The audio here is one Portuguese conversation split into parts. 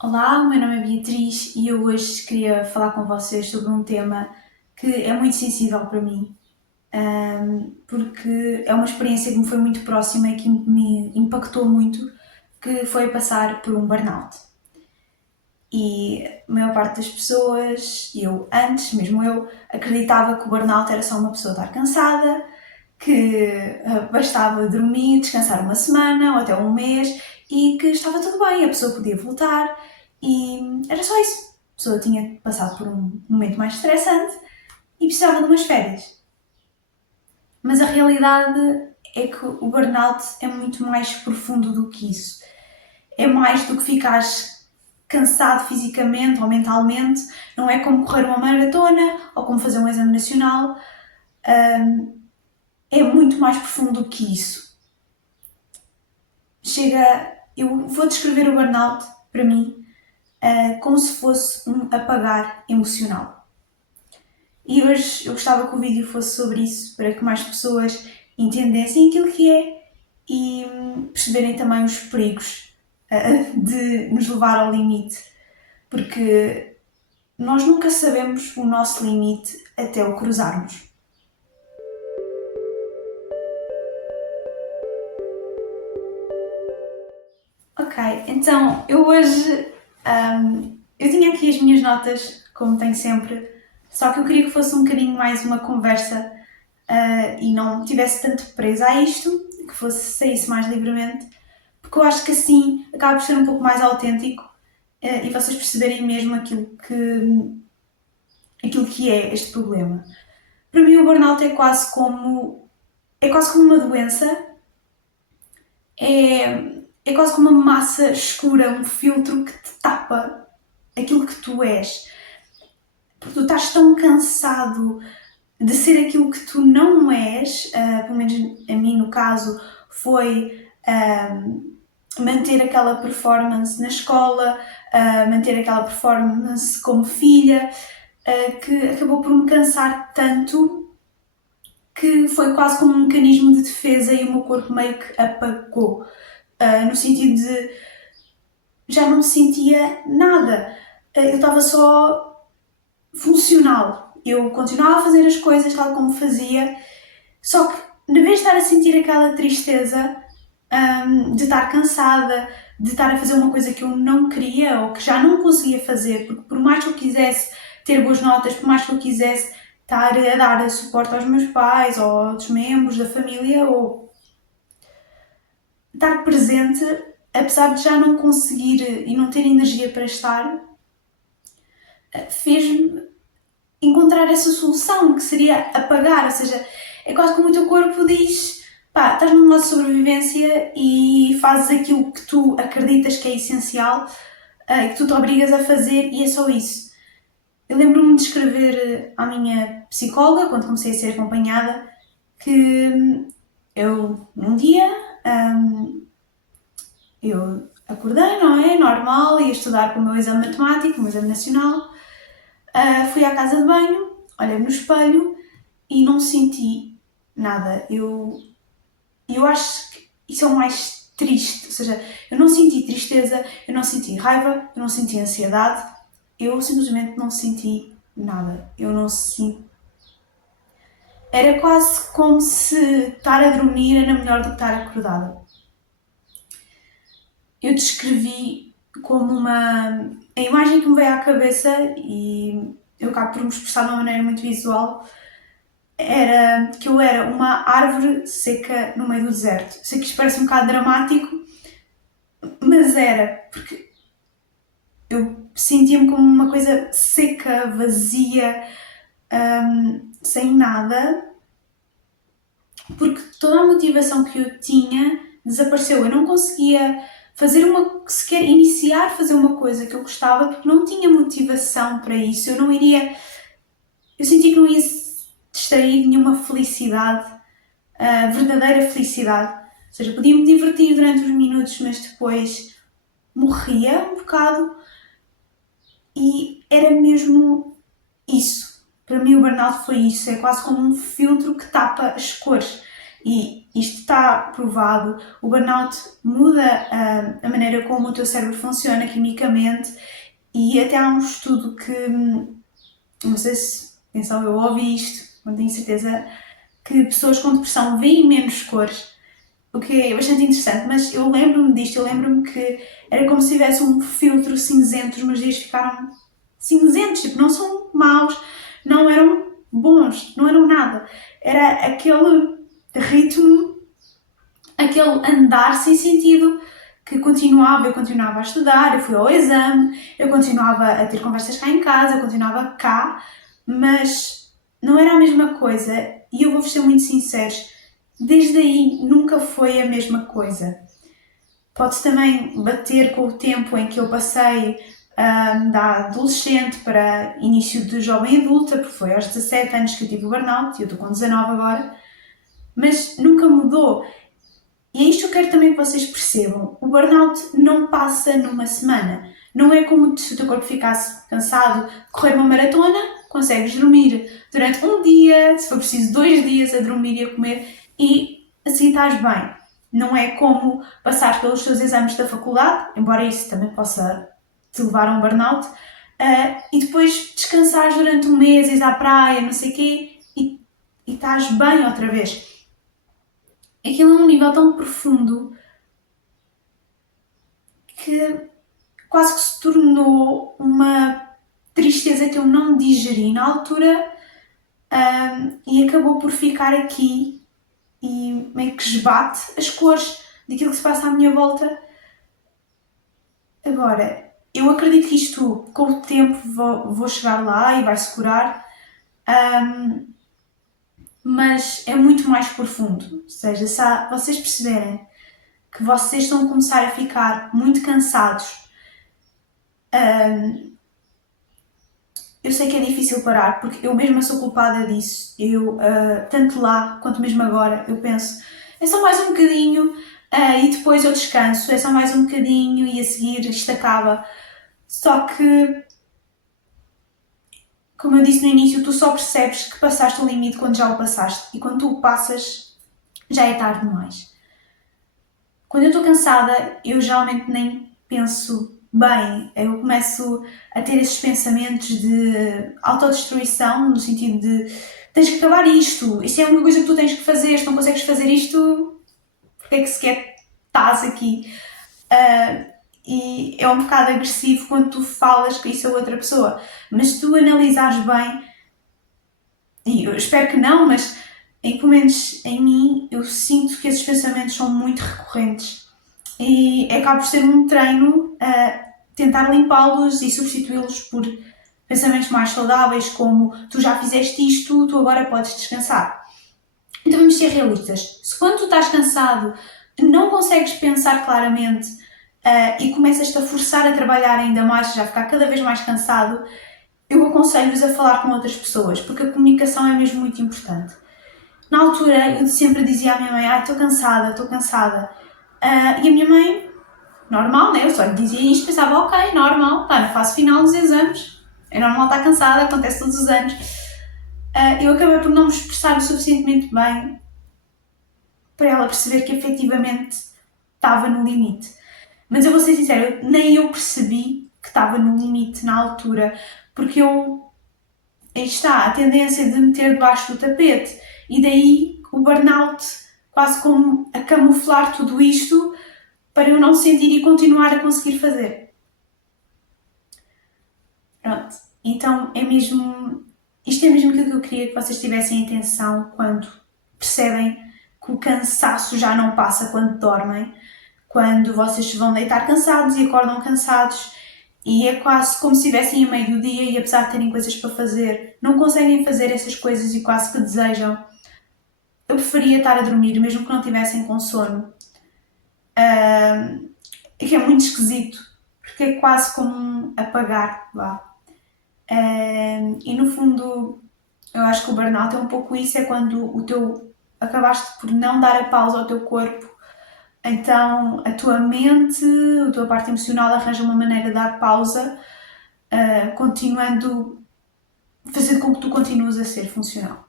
Olá, o meu nome é Beatriz e eu hoje queria falar com vocês sobre um tema que é muito sensível para mim, porque é uma experiência que me foi muito próxima e que me impactou muito, que foi passar por um burnout. E a maior parte das pessoas, mesmo eu, acreditava que o burnout era só uma pessoa estar cansada, que bastava dormir, descansar uma semana ou até um mês e que estava tudo bem, a pessoa podia voltar e era só isso. A pessoa tinha passado por um momento mais estressante e precisava de umas férias. Mas a realidade é que o burnout é muito mais profundo do que isso. É mais do que ficares cansado fisicamente ou mentalmente, não é como correr uma maratona ou como fazer um exame nacional, é muito mais profundo do que isso. Eu vou descrever o burnout para mim como se fosse um apagar emocional. E hoje eu gostava que o vídeo fosse sobre isso, para que mais pessoas entendessem aquilo que é e perceberem também os perigos de nos levar ao limite, porque nós nunca sabemos o nosso limite até o cruzarmos. Ok, então eu hoje eu tinha aqui as minhas notas, como tenho sempre, só que eu queria que fosse um bocadinho mais uma conversa e não tivesse tanto presa a isto, que saísse mais livremente, porque eu acho que assim acaba por ser um pouco mais autêntico e vocês perceberem mesmo aquilo que é este problema. Para mim o burnout é quase como uma doença, é quase como uma massa escura, um filtro que te tapa aquilo que tu és. Porque tu estás tão cansado de ser aquilo que tu não és, pelo menos a mim no caso, foi manter aquela performance na escola, manter aquela performance como filha, que acabou por me cansar tanto que foi quase como um mecanismo de defesa e o meu corpo meio que apagou. No sentido de já não sentia nada. Eu estava só funcional. Eu continuava a fazer as coisas tal como fazia, só que, na vez de estar a sentir aquela tristeza de estar cansada, de estar a fazer uma coisa que eu não queria ou que já não conseguia fazer, porque por mais que eu quisesse ter boas notas, por mais que eu quisesse estar a dar suporte aos meus pais ou a outros membros da família ou estar presente, apesar de já não conseguir e não ter energia para estar, fez-me encontrar essa solução, que seria apagar, ou seja, é quase como o teu corpo diz, pá, estás num modo de sobrevivência e fazes aquilo que tu acreditas que é essencial e que tu te obrigas a fazer e é só isso. Eu lembro-me de escrever à minha psicóloga, quando comecei a ser acompanhada, que eu, num dia, eu acordei, não é? Normal, ia estudar para o meu exame matemático, o meu exame nacional, fui à casa de banho, olhei no espelho e não senti nada. Eu acho que isso é o mais triste, ou seja, eu não senti tristeza, eu não senti raiva, eu não senti ansiedade, eu simplesmente não senti nada. Eu não senti. Era quase como se estar a dormir era melhor do que estar acordada. Eu descrevi como uma. A imagem que me veio à cabeça, e eu acabo por me expressar de uma maneira muito visual, era que eu era uma árvore seca no meio do deserto. Sei que isto parece um bocado dramático, mas era, porque eu sentia-me como uma coisa seca, vazia, sem nada, porque toda a motivação que eu tinha desapareceu. Eu não conseguia sequer iniciar a fazer uma coisa que eu gostava, porque não tinha motivação para isso. Eu sentia que não ia extrair nenhuma felicidade, verdadeira felicidade. Ou seja, podia-me divertir durante uns minutos, mas depois morria um bocado e era mesmo isso. Para mim o burnout foi isso, é quase como um filtro que tapa as cores. E isto está provado, o burnout muda a maneira como o teu cérebro funciona quimicamente e até há um estudo que, não sei se atenção, eu ouvi isto, não tenho certeza, que pessoas com depressão veem menos cores, o que é bastante interessante, mas eu lembro-me disto, eu lembro-me que era como se tivesse um filtro cinzento, os meus dias ficaram cinzentos, tipo, não são maus, não eram bons, não eram nada. Era aquele ritmo, aquele andar sem sentido que eu continuava a estudar, eu fui ao exame, eu continuava a ter conversas cá em casa, eu continuava cá, mas não era a mesma coisa e eu vou-vos ser muito sinceros, desde aí nunca foi a mesma coisa. Pode também bater com o tempo em que eu passei da adolescente para início de jovem adulta, porque foi aos 17 anos que eu tive o burnout e eu estou com 19 agora, mas nunca mudou. E é isto que eu quero também que vocês percebam. O burnout não passa numa semana. Não é como se o teu corpo ficasse cansado, correr uma maratona, consegues dormir durante um dia, se for preciso 2 dias a dormir e a comer, e assim estás bem. Não é como passar pelos teus exames da faculdade, embora isso também possa te levar a um burnout, e depois descansares durante um mês, ires à praia, não sei o quê, e estás bem outra vez. Aquilo é um nível tão profundo que quase que se tornou uma tristeza que eu não digeri na altura, e acabou por ficar aqui e meio que esbate as cores daquilo que se passa à minha volta. Agora, eu acredito que isto, com o tempo, vou chegar lá e vai-se curar, mas é muito mais profundo. Ou seja, se vocês perceberem que vocês estão a começar a ficar muito cansados, eu sei que é difícil parar, porque eu mesma sou culpada disso. Eu, tanto lá quanto mesmo agora, eu penso, é só mais um bocadinho e depois eu descanso, é só mais um bocadinho e a seguir isto acaba. Só que, como eu disse no início, tu só percebes que passaste o limite quando já o passaste e quando tu o passas já é tarde demais. Quando eu estou cansada, eu geralmente nem penso bem, eu começo a ter esses pensamentos de autodestruição, no sentido de tens que acabar isto é a única coisa que tu tens que fazer, se não consegues fazer isto, porque é que sequer estás aqui? E é um bocado agressivo quando tu falas que isso a outra pessoa, mas se tu analisares bem, e eu espero que não, mas pelo menos em mim, eu sinto que esses pensamentos são muito recorrentes e acaba por ser um treino a tentar limpá-los e substituí-los por pensamentos mais saudáveis, como tu já fizeste isto, tu agora podes descansar. Então vamos ser realistas. Se quando tu estás cansado não consegues pensar claramente e começas-te a forçar a trabalhar ainda mais, já ficar cada vez mais cansado, eu aconselho-vos a falar com outras pessoas, porque a comunicação é mesmo muito importante. Na altura, eu sempre dizia à minha mãe, estou cansada, estou cansada. E a minha mãe, normal, né? Eu só lhe dizia isto, pensava, ok, normal, está na fase final dos exames, é normal estar cansada, acontece todos os anos. Eu acabei por não me expressar o suficientemente bem para ela perceber que efetivamente estava no limite. Mas eu vou ser sincera, nem eu percebi que estava no limite na altura, porque aí está, a tendência de meter debaixo do tapete. E daí o burnout, quase como a camuflar tudo isto para eu não sentir e continuar a conseguir fazer. Pronto. Então isto é mesmo aquilo que eu queria que vocês tivessem atenção quando percebem que o cansaço já não passa quando dormem, quando vocês se vão deitar cansados e acordam cansados e é quase como se estivessem a meio do dia e apesar de terem coisas para fazer, não conseguem fazer essas coisas e quase que desejam. Eu preferia estar a dormir, mesmo que não tivessem com sono. Que é muito esquisito, porque é quase como um apagar lá. E no fundo, eu acho que o burnout é um pouco isso, é quando acabaste por não dar a pausa ao teu corpo, então a tua mente, a tua parte emocional arranja uma maneira de dar pausa, continuando, fazendo com que tu continues a ser funcional.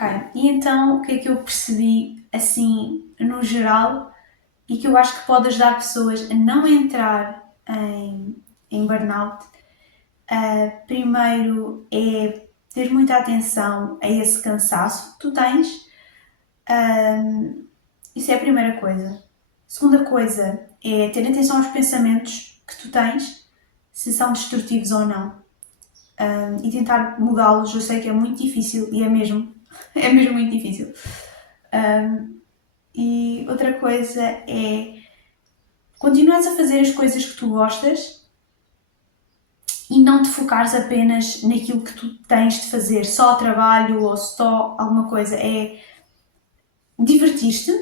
Ok, e então o que é que eu percebi assim no geral e que eu acho que pode ajudar pessoas a não entrar em burnout? Primeiro é ter muita atenção a esse cansaço que tu tens. Isso é a primeira coisa. Segunda coisa é ter atenção aos pensamentos que tu tens, se são destrutivos ou não. E tentar mudá-los. Eu sei que é muito difícil e é mesmo, é mesmo muito difícil. E outra coisa é continuares a fazer as coisas que tu gostas e não te focares apenas naquilo que tu tens de fazer, só trabalho ou só alguma coisa. É divertir-te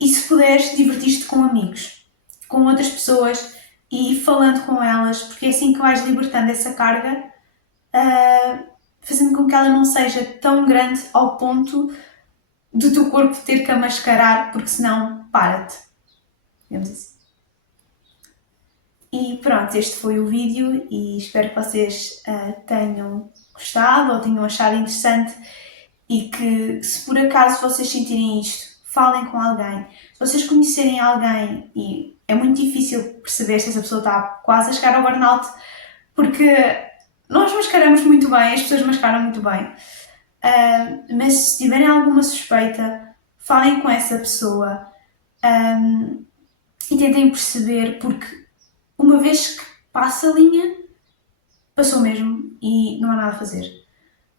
e, se puderes, divertir-te com amigos, com outras pessoas e falando com elas, porque é assim que vais libertando essa carga, fazendo com que ela não seja tão grande ao ponto do teu corpo ter que a mascarar, porque senão para-te. Digamos assim. E pronto, este foi o vídeo e espero que vocês tenham gostado ou tenham achado interessante e que, se por acaso vocês sentirem isto, falem com alguém. Se vocês conhecerem alguém, e é muito difícil perceber se essa pessoa está quase a chegar ao burnout, porque nós mascaramos muito bem, as pessoas mascaram muito bem. Mas se tiverem alguma suspeita, falem com essa pessoa e tentem perceber, porque uma vez que passa a linha, passou mesmo e não há nada a fazer.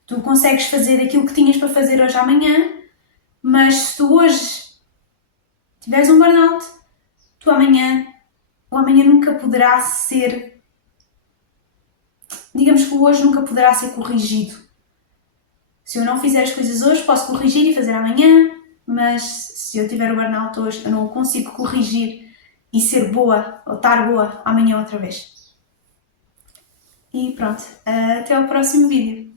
Tu consegues fazer aquilo que tinhas para fazer hoje amanhã, mas se tu hoje tiveres um burnout, o amanhã nunca poderá ser, digamos que o hoje nunca poderá ser corrigido. Se eu não fizer as coisas hoje, posso corrigir e fazer amanhã, mas se eu tiver o burnout hoje, eu não consigo corrigir e ser boa ou estar boa amanhã outra vez. E pronto, até ao próximo vídeo.